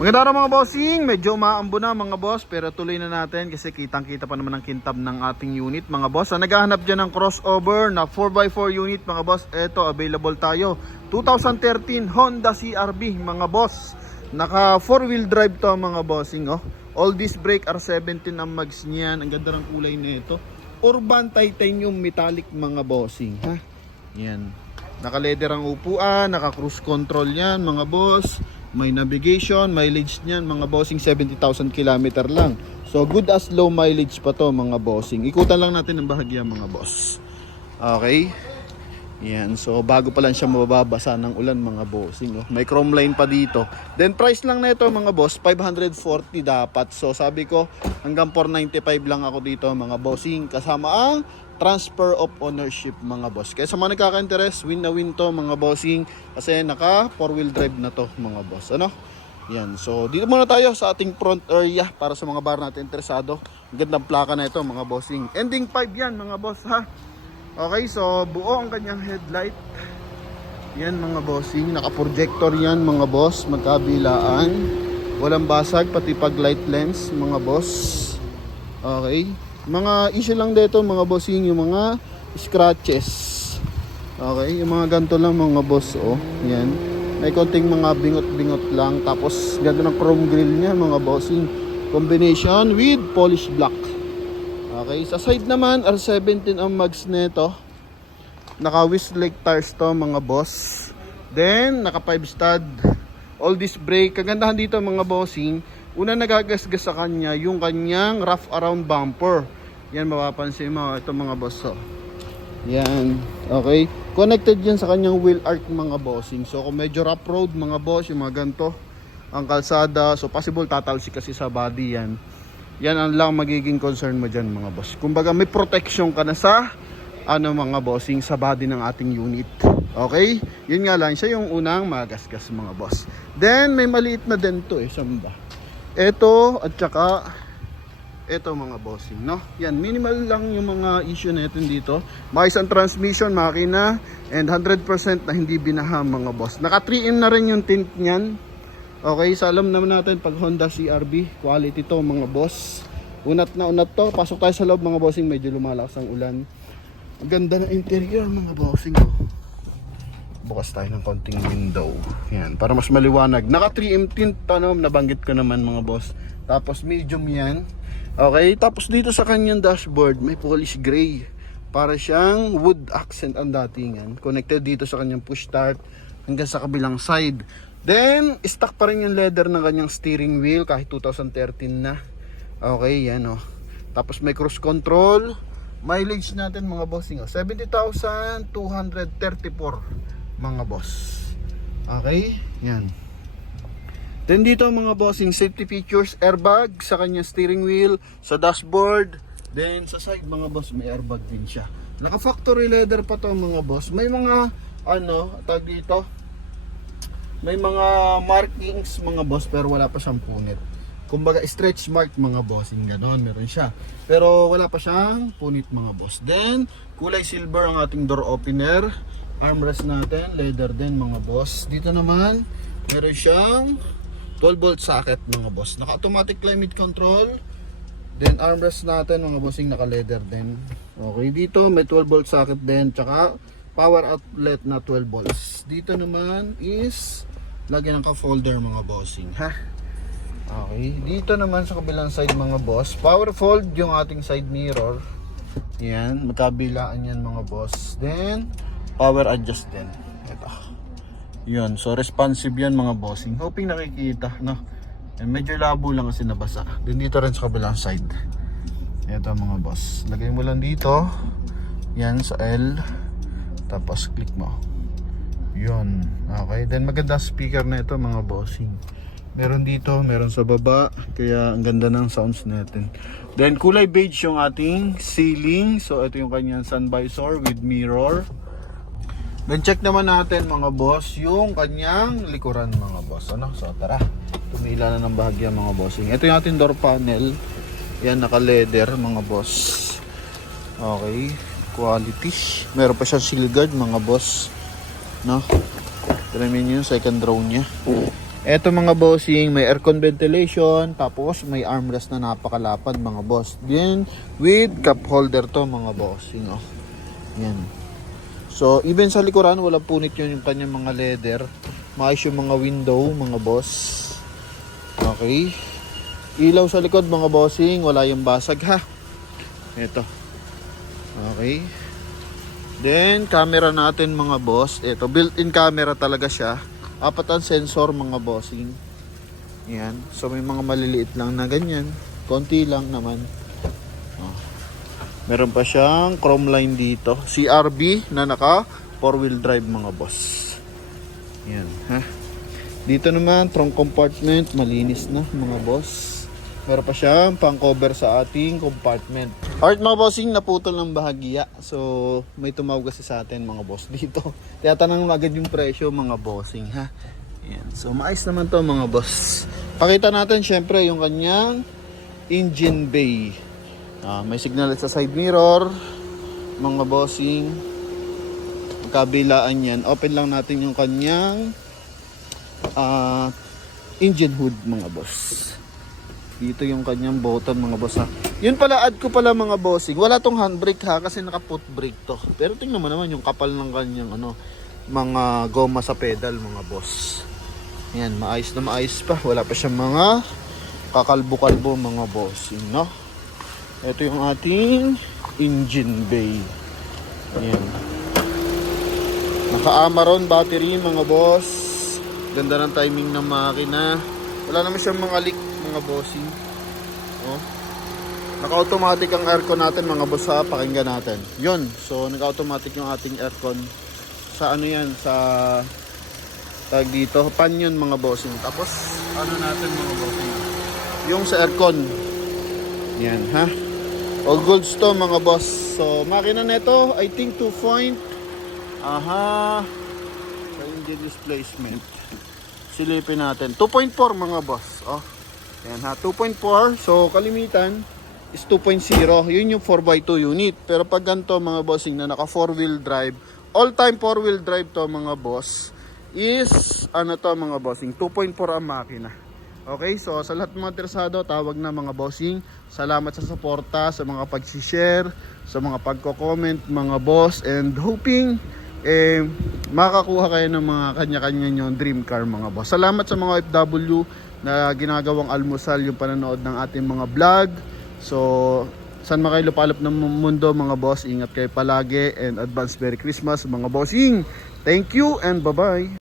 Maganda araw mga bossing, medyo umaambo na mga boss, pero tuloy na natin kasi kitang kita pa naman ang kintab ng ating unit mga boss. Naghahanap dyan ng crossover na 4x4 unit mga boss, eto available tayo 2013 Honda CR-V mga boss. Naka 4-wheel drive to mga bossing, oh. All disc brake, R17 ang mags niyan. Ang ganda ng kulay nito, Urban Titanium Metallic mga bossing, ha. Yan, naka leather ang upuan, naka cruise control yan mga boss. May navigation, mileage niyan mga bossing 70,000 km lang. So good as low mileage pa to mga bossing. Ikutan lang natin ng bahagya mga boss. Okay. Yan, so bago pa lang siya mababasa ng ulan mga bossing, oh. May chrome line pa dito. Then price lang na ito mga boss, 540 dapat. So sabi ko hanggang 495 lang ako dito mga bossing, kasama ang transfer of ownership mga boss. Kaya sa mga nagkaka-interest, win na win to mga bossing, kasi naka 4-wheel drive na to mga boss. Ano? Yan. So dito muna tayo sa ating front area para sa mga bar natin interesado. Gandang plaka na ito mga bossing. Ending 5 yan mga boss, ha. Okay, so buo ang kanyang headlight. Yan mga bossing, naka-projector yan mga boss, magkabilaan. Walang basag, pati pag light lens mga boss. Okay. Mga issue lang dito mga bossing, yung mga scratches. Okay, yung mga ganito lang mga boss, oh. Yan. May konting mga bingot-bingot lang. Tapos ganda ng chrome grill niya mga bossing. Combination with polish black. Okay, sa side naman R17 ang mags nito. Naka Westlake tires to mga boss. Then naka 5 stud all disc brake. Kagandahan dito mga bossing, una nagagasgas sa kanya yung kanyang rough around bumper. Yan, mapapansin mo ito mga boss, oh. Yan, okay. Connected yan sa kanyang wheel arch mga bossing. So kung medyo rough road mga boss, yung mga ganito ang kalsada, so possible tatalsik kasi sa body yan. Yan ang lang magiging concern mo dyan mga boss. Kumbaga may protection ka na sa mga bossing, sa body ng ating unit. Okay? Yun nga lang, siya yung unang magasgas mga boss. Then may maliit na din to, saan ba? Ito at saka ito mga bossing, no? Yan, minimal lang yung mga issue natin dito. Maayos ang transmission, makina, and 100% na hindi binaha mga boss. Naka 3M na rin yung tint niyan. Okay, so alam naman natin pag Honda CR-V, quality to mga boss. Unat na unat to. Pasok tayo sa loob mga bossing, medyo lumalakas ang ulan. Ang ganda ng interior mga bossing, oh. Bukas tayo ng konting window. Yan, para mas maliwanag. Naka 3M tint, nabanggit ko naman mga boss. Tapos medium yan. Okay, tapos dito sa kanyang dashboard may polish gray. Para siyang wood accent ang datingan. Connected dito sa kanyang push start hanggang sa kabilang side. Then, stock pa rin yung leather ng kanyang steering wheel kahit 2013 na. Okay, yan, oh. Tapos may cruise control. Mileage natin mga bossing, oh, 70,234 mga boss. Okay, yan. Then dito mga bossing, safety features, airbag sa kanyang steering wheel, sa dashboard. Then sa side mga boss, may airbag din siya. Naka factory leather pa to mga boss. May mga tag dito, may mga markings mga boss, pero wala pa siyang punit. Kumbaga stretch mark mga bossing, ganon meron siya, pero wala pa siyang punit mga boss. Then kulay silver ang ating door opener. Armrest natin leather din mga boss. Dito naman meron siyang 12 volt socket mga boss. Naka automatic climate control. Then armrest natin mga bossing, naka leather din. Okay, dito may 12 volt socket din, tsaka power outlet na 12 volts. Dito naman is lagyan ng ka-folder mga bossing, ha. Okay, dito naman sa kabilang side mga boss, power fold yung ating side mirror. Yan, magkabilaan yan mga boss. Then power adjust din. Ito. Yun, so responsive yan mga bossing. Hoping nakikita, no? And medyo labo lang kasi nabasa. Then dito rin sa kabilang side. Ito mga boss. Lagay mo lang dito. Yan sa L. Tapos click mo. Yun. Okay. Then maganda speaker na ito mga bossing. Meron dito, meron sa baba. Kaya ang ganda ng sounds natin. Then kulay beige yung ating ceiling. So ito yung kanyang sun visor with mirror. Then check naman natin mga boss yung kanyang likuran mga boss, ano? So tara, tumila na ng bahagya mga bossing. Ito yung ating door panel. Yan, naka leather mga boss. Okay, quality. Meron pa siyang seal guard mga boss, no? Tignan niyo yung second row niya. Eto mga bossing, may aircon ventilation, tapos may armrest na napakalapad mga boss. Then with cup holder to mga bossing, oh. Yan. So even sa likuran, wala punit yun yung kanyang mga leather. Maayos yung mga window mga boss. Okay. Ilaw sa likod mga bossing, wala yung basag ha. Ito. Okay. Then camera natin mga boss. Ito, built-in camera talaga siya. 4 ang sensor mga bossing. Yan. So may mga maliliit lang na ganyan. Konti lang naman. Oh. Meron pa siyang chrome line dito. CRB na naka 4-wheel drive mga boss. Yan. Ha? Dito naman, trunk compartment. Malinis na mga boss. Meron pa siyang pang cover sa ating compartment. Alright mga bossing, naputol ng bahagya. So may tumawag kasi sa atin mga boss dito. Kaya tanong agad yung presyo mga bossing ha. Yan. So maayos naman to mga boss. Pakita natin syempre yung kanyang engine bay. May signal sa side mirror mga bossing. Kabilaan yan. Open lang natin yung kanyang engine hood mga boss. Dito yung kanyang button mga boss ha. Yun pala, add ko pala mga bossing. Wala tong handbrake ha kasi naka foot brake to. Pero tingnan mo naman yung kapal ng kanyang mga goma sa pedal mga boss. Yan, maayos na maayos pa. Wala pa siyang mga kakalbo-kalbo mga bossing, no? Ito yung ating engine bay. Yan. Naka-Amaron battery mga boss. Ganda ng timing ng makina. Wala naman siyang mga leak mga bossing. Oh. Naka-automatic ang aircon natin mga boss ha. Pakinggan natin. Yun. So naka-automatic yung ating aircon. Sa ano yan? Sa tag dito. Pan yun mga bossing. Tapos ano natin mga bossing? Yung sa aircon. Yan ha. All goods to mga boss. So makina nito I think 2 point. Aha. Sa engine displacement. Silipin natin. 2.4 mga boss. Oh. Yan ha, 2.4. So kalimitan is 2.0. Yun yung 4x2 unit. Pero pag ganito mga bossing na naka 4-wheel drive, all time 4-wheel drive to mga boss, is ano to mga bossing, 2.4 ang makina. Okay, so sa lahat ng mga interesado, tawag na mga bossing. Salamat sa suporta, sa mga pag-share, sa mga pagko-comment mga boss, and hoping makakuha kayo ng mga kanya-kanya yung dream car mga boss. Salamat sa mga OFW na ginagawang almusal yung panonood ng ating mga vlog. So saan man kayo lupalop ng mundo mga boss, ingat kayo palagi, and advance Merry Christmas mga bossing. Thank you and bye bye.